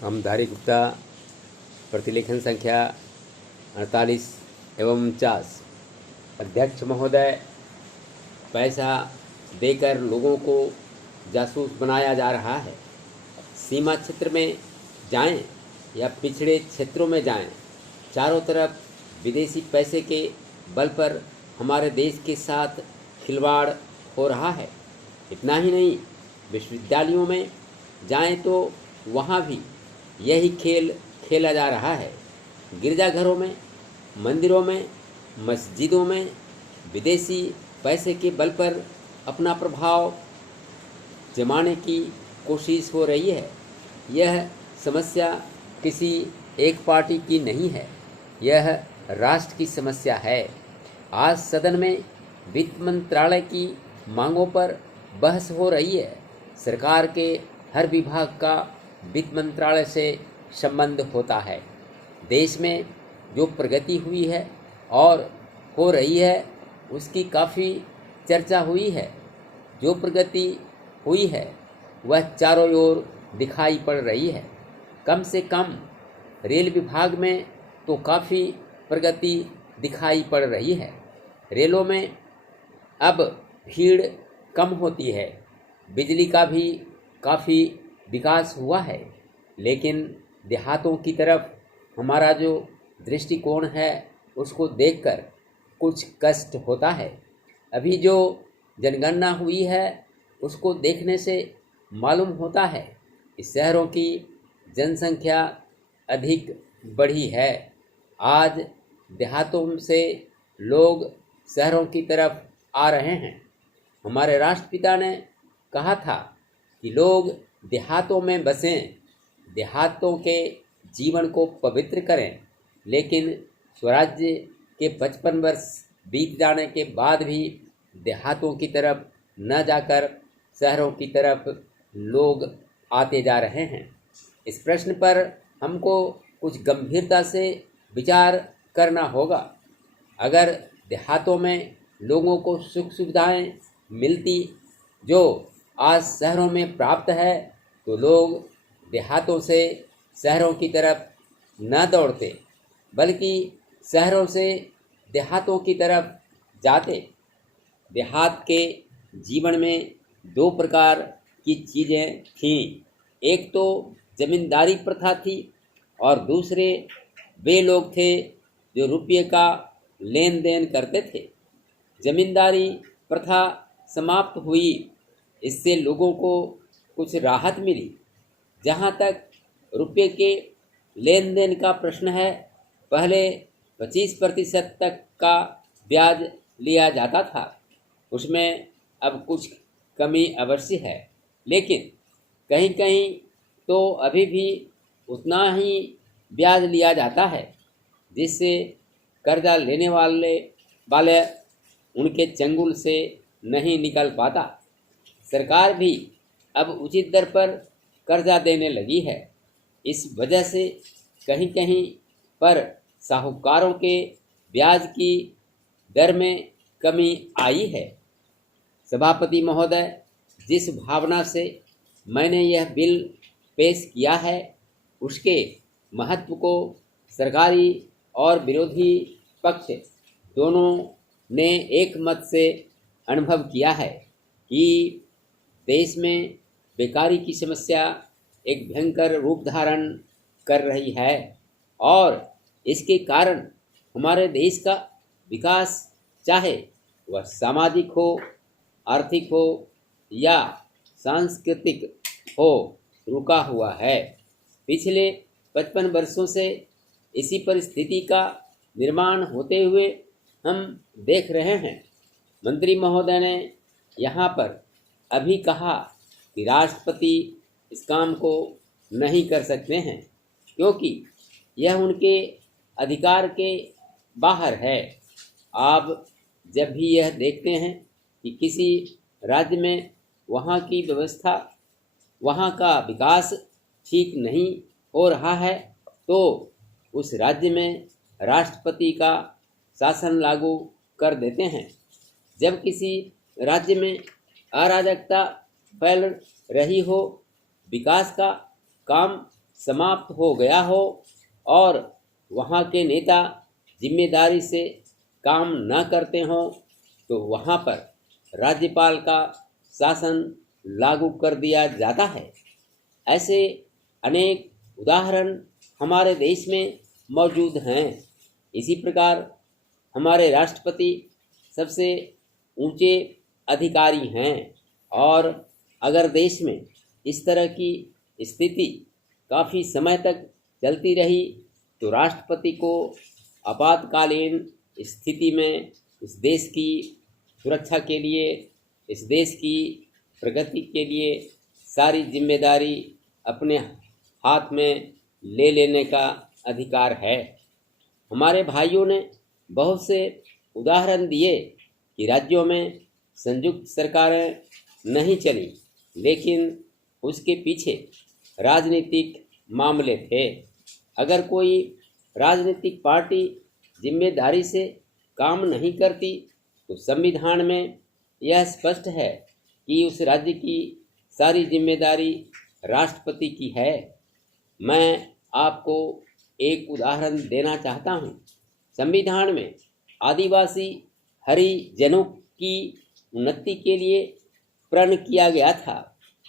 हम धारी गुप्ता प्रतिलेखन संख्या 48 एवं 49। अध्यक्ष महोदय, पैसा देकर लोगों को जासूस बनाया जा रहा है। सीमा क्षेत्र में जाएं या पिछड़े क्षेत्रों में जाएं, चारों तरफ विदेशी पैसे के बल पर हमारे देश के साथ खिलवाड़ हो रहा है। इतना ही नहीं, विश्वविद्यालयों में जाएं तो वहाँ भी यही खेल खेला जा रहा है। गिरजाघरों में, मंदिरों में, मस्जिदों में विदेशी पैसे के बल पर अपना प्रभाव जमाने की कोशिश हो रही है। यह समस्या किसी एक पार्टी की नहीं है, यह राष्ट्र की समस्या है। आज सदन में वित्त मंत्रालय की मांगों पर बहस हो रही है। सरकार के हर विभाग का वित्त मंत्रालय से संबंध होता है। देश में जो प्रगति हुई है और हो रही है, उसकी काफ़ी चर्चा हुई है। जो प्रगति हुई है वह चारों ओर दिखाई पड़ रही है। कम से कम रेल विभाग में तो काफ़ी प्रगति दिखाई पड़ रही है। रेलों में अब भीड़ कम होती है। बिजली का भी काफ़ी विकास हुआ है, लेकिन देहातों की तरफ हमारा जो दृष्टिकोण है उसको देखकर कुछ कष्ट होता है। अभी जो जनगणना हुई है उसको देखने से मालूम होता है कि शहरों की जनसंख्या अधिक बढ़ी है। आज देहातों से लोग शहरों की तरफ आ रहे हैं। हमारे राष्ट्रपिता ने कहा था कि लोग देहातों में बसें, देहातों के जीवन को पवित्र करें। लेकिन स्वराज्य के 55 वर्ष बीत जाने के बाद भी देहातों की तरफ न जाकर शहरों की तरफ लोग आते जा रहे हैं। इस प्रश्न पर हमको कुछ गंभीरता से विचार करना होगा। अगर देहातों में लोगों को सुख सुविधाएं मिलती जो आज शहरों में प्राप्त है, तो लोग देहातों से शहरों की तरफ न दौड़ते, बल्कि शहरों से देहातों की तरफ जाते। देहात के जीवन में दो प्रकार की चीज़ें थीं। एक तो जमींदारी प्रथा थी और दूसरे वे लोग थे जो रुपये का लेन देन करते थे। जमींदारी प्रथा समाप्त हुई, इससे लोगों को कुछ राहत मिली। जहाँ तक रुपये के लेन देन का प्रश्न है, पहले 25% तक का ब्याज लिया जाता था। उसमें अब कुछ कमी अवश्य है, लेकिन कहीं कहीं तो अभी भी उतना ही ब्याज लिया जाता है, जिससे कर्जा लेने वाले उनके चंगुल से नहीं निकल पाता। सरकार भी अब उचित दर पर कर्जा देने लगी है। इस वजह से कहीं कहीं पर साहूकारों के ब्याज की दर में कमी आई है। सभापति महोदय, जिस भावना से मैंने यह बिल पेश किया है, उसके महत्व को सरकारी और विरोधी पक्ष दोनों ने एक मत से अनुभव किया है कि देश में बेकारी की समस्या एक भयंकर रूप धारण कर रही है और इसके कारण हमारे देश का विकास, चाहे वह सामाजिक हो, आर्थिक हो या सांस्कृतिक हो, रुका हुआ है। पिछले 55 वर्षों से इसी परिस्थिति का निर्माण होते हुए हम देख रहे हैं। मंत्री महोदय ने यहाँ पर अभी कहा कि राष्ट्रपति इस काम को नहीं कर सकते हैं, क्योंकि यह उनके अधिकार के बाहर है। आप जब भी यह देखते हैं कि किसी राज्य में वहाँ की व्यवस्था, वहाँ का विकास ठीक नहीं हो रहा है, तो उस राज्य में राष्ट्रपति का शासन लागू कर देते हैं। जब किसी राज्य में अराजकता फैल रही हो, विकास का काम समाप्त हो गया हो और वहाँ के नेता जिम्मेदारी से काम न करते हों तो वहाँ पर राज्यपाल का शासन लागू कर दिया जाता है। ऐसे अनेक उदाहरण हमारे देश में मौजूद हैं। इसी प्रकार हमारे राष्ट्रपति सबसे ऊंचे अधिकारी हैं और अगर देश में इस तरह की स्थिति काफ़ी समय तक चलती रही तो राष्ट्रपति को आपातकालीन स्थिति में इस देश की सुरक्षा के लिए, इस देश की प्रगति के लिए सारी जिम्मेदारी अपने हाथ में ले लेने का अधिकार है। हमारे भाइयों ने बहुत से उदाहरण दिए कि राज्यों में संयुक्त सरकारें नहीं चली, लेकिन उसके पीछे राजनीतिक मामले थे। अगर कोई राजनीतिक पार्टी जिम्मेदारी से काम नहीं करती तो संविधान में यह स्पष्ट है कि उस राज्य की सारी जिम्मेदारी राष्ट्रपति की है। मैं आपको एक उदाहरण देना चाहता हूँ। संविधान में आदिवासी हरिजनों की उन्नति के लिए प्रण किया गया था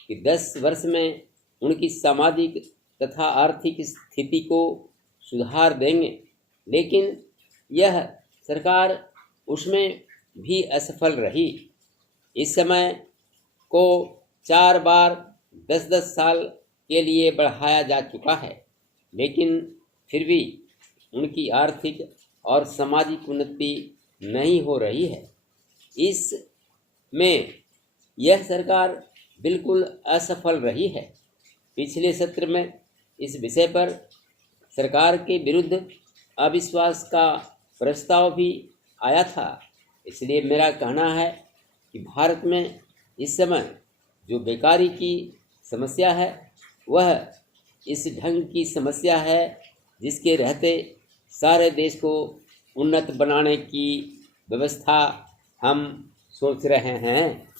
कि 10 वर्ष में उनकी सामाजिक तथा आर्थिक स्थिति को सुधार देंगे, लेकिन यह सरकार उसमें भी असफल रही। इस समय को 4 बार 10-10 साल के लिए बढ़ाया जा चुका है, लेकिन फिर भी उनकी आर्थिक और सामाजिक उन्नति नहीं हो रही है। इसमें यह सरकार बिल्कुल असफल रही है। पिछले सत्र में इस विषय पर सरकार के विरुद्ध अविश्वास का प्रस्ताव भी आया था। इसलिए मेरा कहना है कि भारत में इस समय जो बेकारी की समस्या है वह इस ढंग की समस्या है जिसके रहते सारे देश को उन्नत बनाने की व्यवस्था हम सोच रहे हैं।